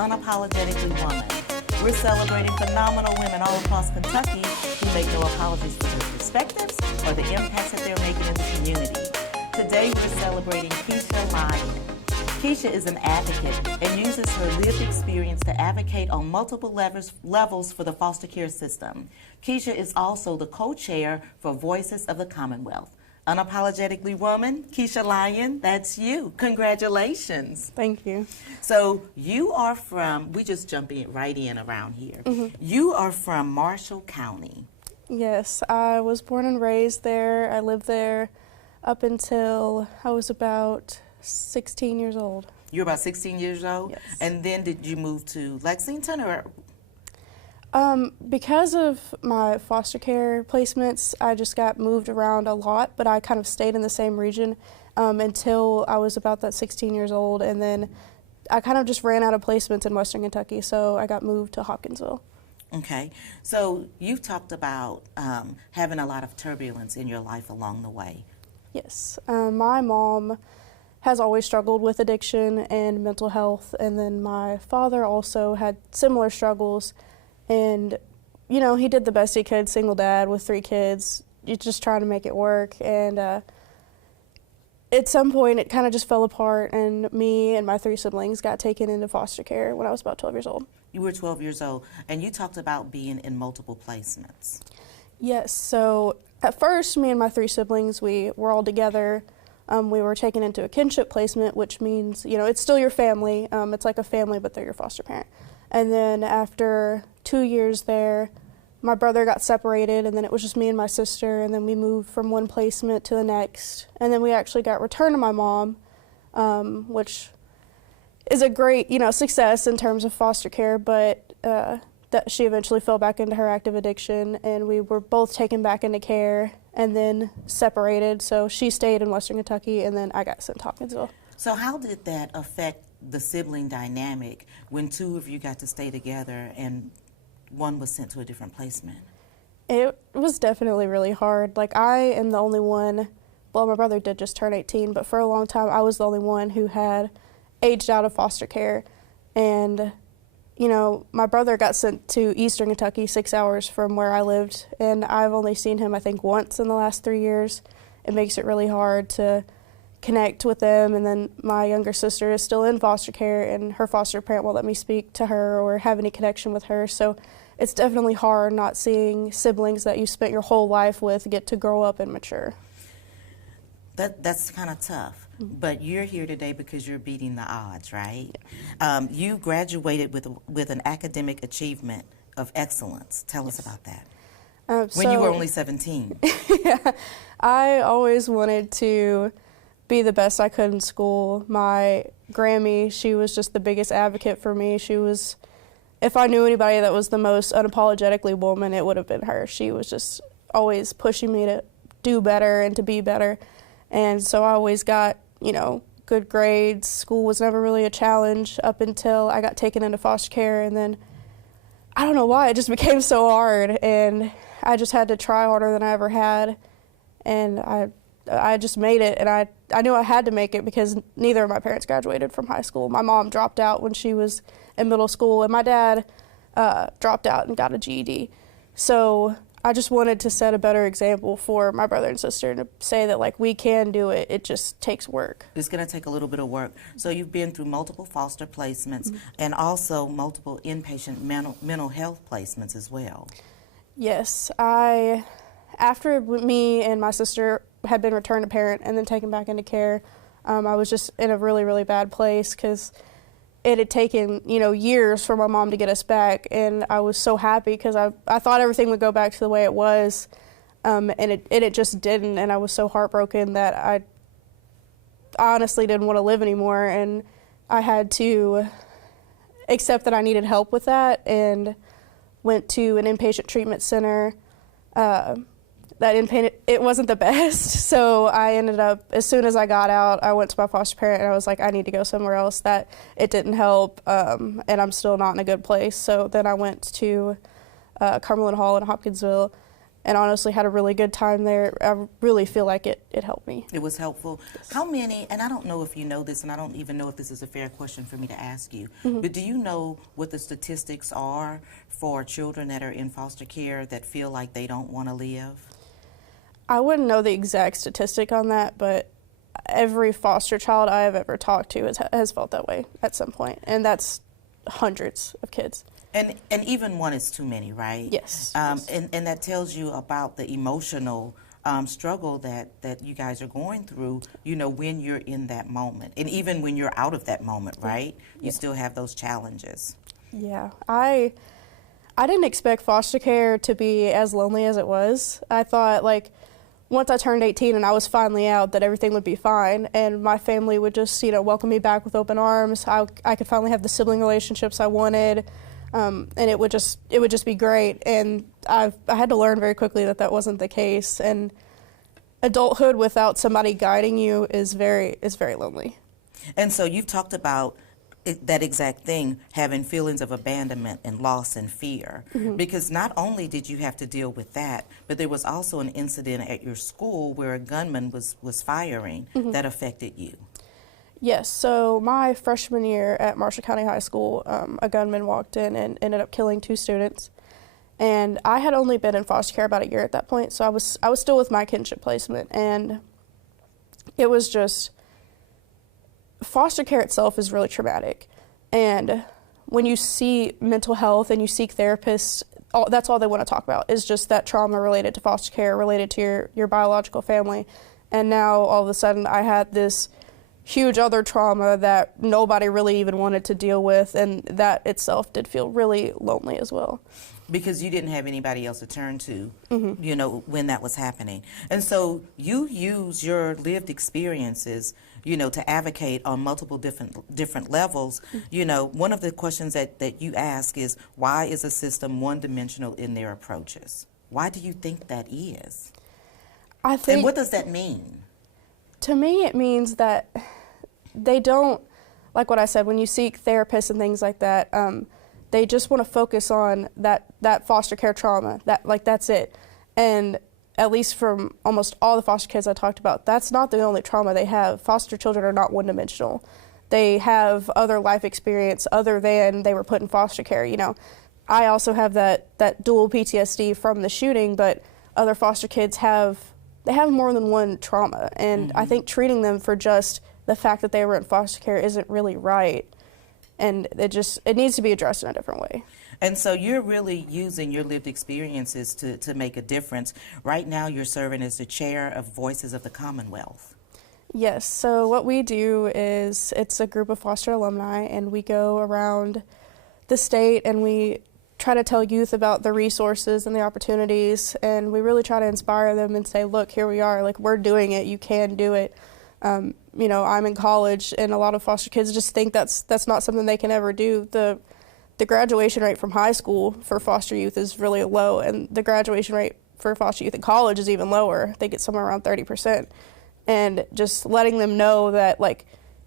Unapologetically Woman. We're celebrating phenomenal women all across Kentucky who make no apologies for their perspectives or the impacts that they're making in the community. Today we're celebrating Keisha Lyon. Keisha is an advocate and uses her lived experience to advocate on multiple levels for the foster care system. Keisha is also the co-chair for Voices of the Commonwealth. Unapologetically Woman, Keisha Lyon, that's you. Congratulations. Thank you. So you are from, we just jump in right in around here. You are from Marshall County. Yes, I was born and raised there. I lived there up until I was about 16 years old. You're about 16 years old? Yes. And then did you move to Lexington or? Because of my foster care placements, I just got moved around a lot, but I kind of stayed in the same region until I was about that 16 years old, and then I kind of just ran out of placements in Western Kentucky, so I got moved to Hopkinsville. Okay, so you've talked about having a lot of turbulence in your life along the way. Yes. My mom has always struggled with addiction and mental health, and then my father also had similar struggles. And, you know, he did the best he could, single dad with 3 kids, just trying to make it work. And at some point, it kind of just fell apart, and me and my 3 siblings got taken into foster care when I was about 12 years old. You were 12 years old, and you talked about being in multiple placements. Yes, so at first, me and my 3 siblings, we were all together. We were taken into a kinship placement, which means, you know, it's still your family. It's like a family, but they're your foster parent. And then after 2 years there, my brother got separated, and then it was just me and my sister, and then we moved from one placement to the next. And then we actually got returned to my mom, which is a great, you know, success in terms of foster care, but that she eventually fell back into her active addiction, and we were both taken back into care and then separated. So she stayed in Western Kentucky, and then I got sent to Hopkinsville. So how did that affect the sibling dynamic when 2 of you got to stay together and one was sent to a different placement? It was definitely really hard. Like, I am the only one, well, my brother did just turn 18, but for a long time I was the only one who had aged out of foster care. And, you know, my brother got sent to Eastern Kentucky, 6 hours from where I lived, and I've only seen him, I think, once in the last 3 years. It makes it really hard to connect with them. And then my younger sister is still in foster care, and her foster parent won't let me speak to her or have any connection with her. So it's definitely hard not seeing siblings that you spent your whole life with get to grow up and mature. That's kind of tough, but you're here today because you're beating the odds, right? You graduated with an academic achievement of excellence. Tell us about that. When you were only 17. Yeah, I always wanted to be the best I could in school. My Grammy, she was just the biggest advocate for me. She was, if I knew anybody that was the most unapologetically woman, it would have been her. She was just always pushing me to do better and to be better. And so I always got, you know, good grades. School was never really a challenge up until I got taken into foster care. And then I don't know why, it just became so hard. And I just had to try harder than I ever had. And I just made it, and I knew I had to make it because neither of my parents graduated from high school. My mom dropped out when she was in middle school, and my dad dropped out and got a GED. So I just wanted to set a better example for my brother and sister to say that, like, we can do it. It just takes work. It's going to take a little bit of work. So you've been through multiple foster placements and also multiple inpatient mental health placements as well. Yes. After me and my sister had been returned to parent and then taken back into care, I was just in a really, really bad place because it had taken, you know, years for my mom to get us back, and I was so happy because I thought everything would go back to the way it was, and it just didn't, and I was so heartbroken that I honestly didn't want to live anymore, and I had to accept that I needed help with that and went to an inpatient treatment center. It wasn't the best, so I ended up, as soon as I got out, I went to my foster parent and I was like, I need to go somewhere else. That it didn't help, and I'm still not in a good place. So then I went to Cumberland Hall in Hopkinsville, and honestly had a really good time there. I really feel like it helped me. It was helpful. Yes. How many, and I don't know if you know this, and I don't even know if this is a fair question for me to ask you, but do you know what the statistics are for children that are in foster care that feel like they don't want to live? I wouldn't know the exact statistic on that, but every foster child I have ever talked to has felt that way at some point, and that's hundreds of kids. And even one is too many, right? Yes. And that tells you about the emotional struggle that you guys are going through, you know, when you're in that moment. And even when you're out of that moment, right? You still have those challenges. Yeah. I didn't expect foster care to be as lonely as it was. I thought, like, once I turned 18 and I was finally out, that everything would be fine, and my family would just, you know, welcome me back with open arms. I could finally have the sibling relationships I wanted. And it would just be great. And I had to learn very quickly that that wasn't the case. And adulthood without somebody guiding you is very lonely. And so you've talked about that exact thing, having feelings of abandonment and loss and fear, because not only did you have to deal with that, but there was also an incident at your school where a gunman was firing that affected you. Yes, so my freshman year at Marshall County High School, a gunman walked in and ended up killing 2 students. And I had only been in foster care about a year at that point, so I was still with my kinship placement. And it was just, foster care itself is really traumatic. And when you see mental health and you seek therapists, that's all they want to talk about, is just that trauma related to foster care, related to your biological family. And now all of a sudden I had this huge other trauma that nobody really even wanted to deal with, and that itself did feel really lonely as well. Because you didn't have anybody else to turn to, you know, when that was happening. And so you use your lived experiences, you know, to advocate on multiple different levels. You know, one of the questions that you ask is, why is a system one-dimensional in their approaches? Why do you think that is? And what does that mean? To me, it means that they don't, like what I said, when you seek therapists and things like that, they just want to focus on that foster care trauma, that's it. And at least from almost all the foster kids I talked about, that's not the only trauma they have. Foster children are not one-dimensional. They have other life experience other than they were put in foster care. You know, I also have that dual PTSD from the shooting, but other foster kids have more than one trauma, and I think treating them for just the fact that they were in foster care isn't really right, and it needs to be addressed in a different way. And so you're really using your lived experiences to make a difference. Right now you're serving as the chair of Voices of the Commonwealth. Yes, so what we do is, it's a group of foster alumni, and we go around the state and we try to tell youth about the resources and the opportunities, and we really try to inspire them and say, look, here we are, like, we're doing it, you can do it. You know, I'm in college, and a lot of foster kids just think that's not something they can ever do. The graduation rate from high school for foster youth is really low, and the graduation rate for foster youth in college is even lower. I think it's somewhere around 30%. And just letting them know that, like,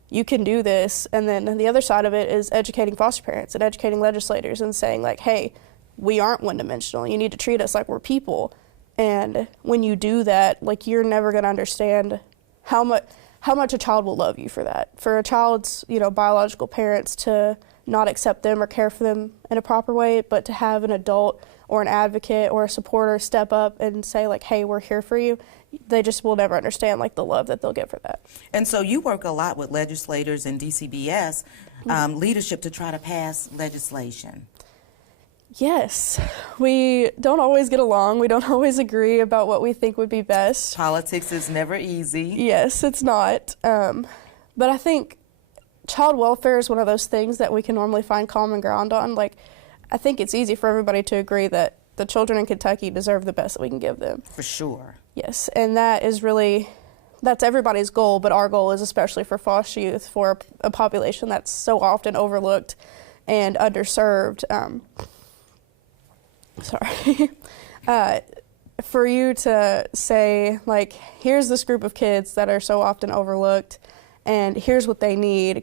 you can do this. And then the other side of it is educating foster parents and educating legislators and saying, like, hey, we aren't one-dimensional. You need to treat us like we're people. And when you do that, like, you're never going to understand how much a child will love you for that. For a child's, you know, biological parents to not accept them or care for them in a proper way, but to have an adult or an advocate or a supporter step up and say, like, hey, we're here for you, they just will never understand, like, the love that they'll get for that. And so you work a lot with legislators and DCBS leadership to try to pass legislation. Yes, we don't always get along. We don't always agree about what we think would be best. Politics is never easy. Yes, it's not. But I think child welfare is one of those things that we can normally find common ground on. Like, I think it's easy for everybody to agree that the children in Kentucky deserve the best that we can give them. For sure. Yes, and that's everybody's goal, but our goal is especially for foster youth, for a population that's so often overlooked and underserved. For you to say, like, here's this group of kids that are so often overlooked, and here's what they need,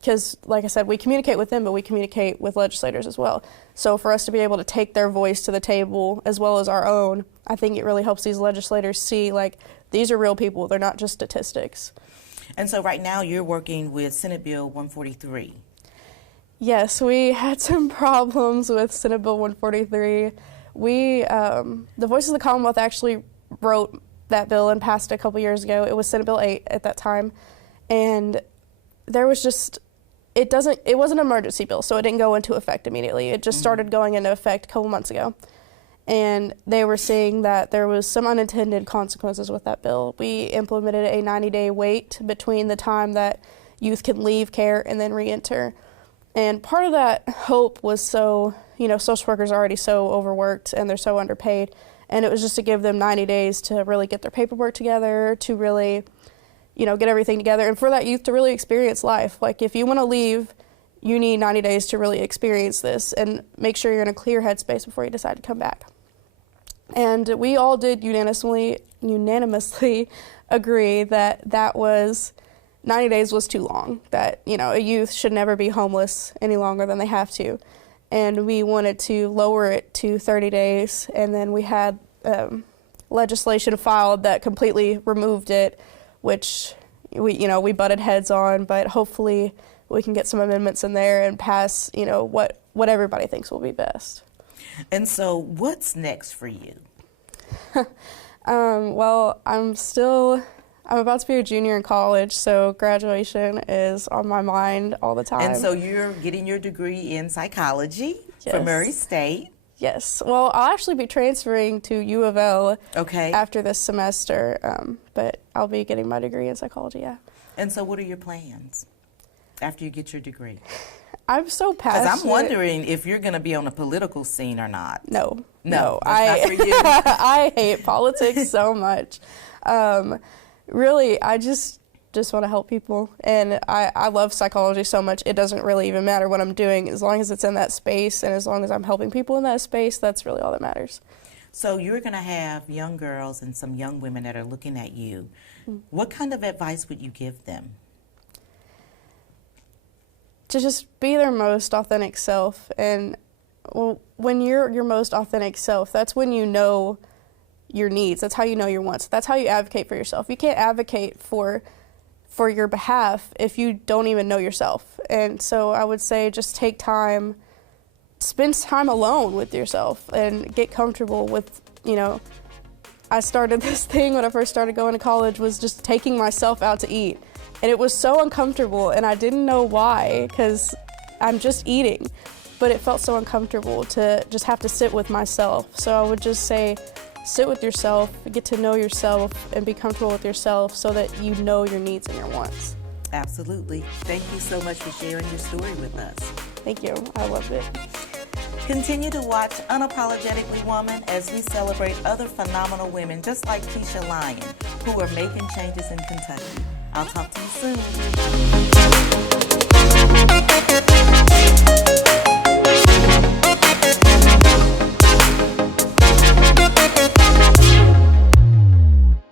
because, like I said, we communicate with them, but we communicate with legislators as well. So for us to be able to take their voice to the table as well as our own, I think it really helps these legislators see, like, these are real people. They're not just statistics. And so right now you're working with Senate Bill 143. Yes, we had some problems with Senate Bill 143. The Voices of the Commonwealth actually wrote that bill and passed it a couple years ago. It was Senate Bill 8 at that time. And there was just, it was an emergency bill, so it didn't go into effect immediately. It just started going into effect a couple months ago. And they were saying that there was some unintended consequences with that bill. We implemented a 90-day wait between the time that youth can leave care and then re-enter. And part of that hope was social workers are already so overworked and they're so underpaid. And it was just to give them 90 days to really get their paperwork together, to really get everything together, and for that youth to really experience life. Like, if you want to leave, you need 90 days to really experience this and make sure you're in a clear headspace before you decide to come back. And we all did unanimously agree that was 90 days was too long, that a youth should never be homeless any longer than they have to. And we wanted to lower it to 30 days, and then we had legislation filed that completely removed it, which we butted heads on, but hopefully we can get some amendments in there and pass, what everybody thinks will be best. And so what's next for you? Well, I'm about to be a junior in college, so graduation is on my mind all the time. And so you're getting your degree in psychology Yes. from Murray State. Yes. Well, I'll actually be transferring to U of L Okay. after this semester, but I'll be getting my degree in psychology, yeah. And so what are your plans after you get your degree? I'm so passionate. Because I'm wondering if you're going to be on the political scene or not. No, that's not for you. I hate politics so much. Really, I just want to help people, and I love psychology so much. It doesn't really even matter what I'm doing, as long as it's in that space and as long as I'm helping people in that space. That's really all that matters. So you're going to have young girls and some young women that are looking at you. What kind of advice would you give them? To just be their most authentic self. And when you're your most authentic self, that's when you know your needs. That's how you know your wants. That's how you advocate for yourself. You can't advocate for your behalf if you don't even know yourself. And so I would say just take time, spend time alone with yourself and get comfortable with, I started this thing when I first started going to college, was just taking myself out to eat. And it was so uncomfortable, and I didn't know why, because I'm just eating. But it felt so uncomfortable to just have to sit with myself. So I would just say, sit with yourself, get to know yourself, and be comfortable with yourself so that you know your needs and your wants. Absolutely. Thank you so much for sharing your story with us. Thank you. I loved it. Continue to watch Unapologetically Woman as we celebrate other phenomenal women just like Keisha Lyon, who are making changes in Kentucky. I'll talk to you soon.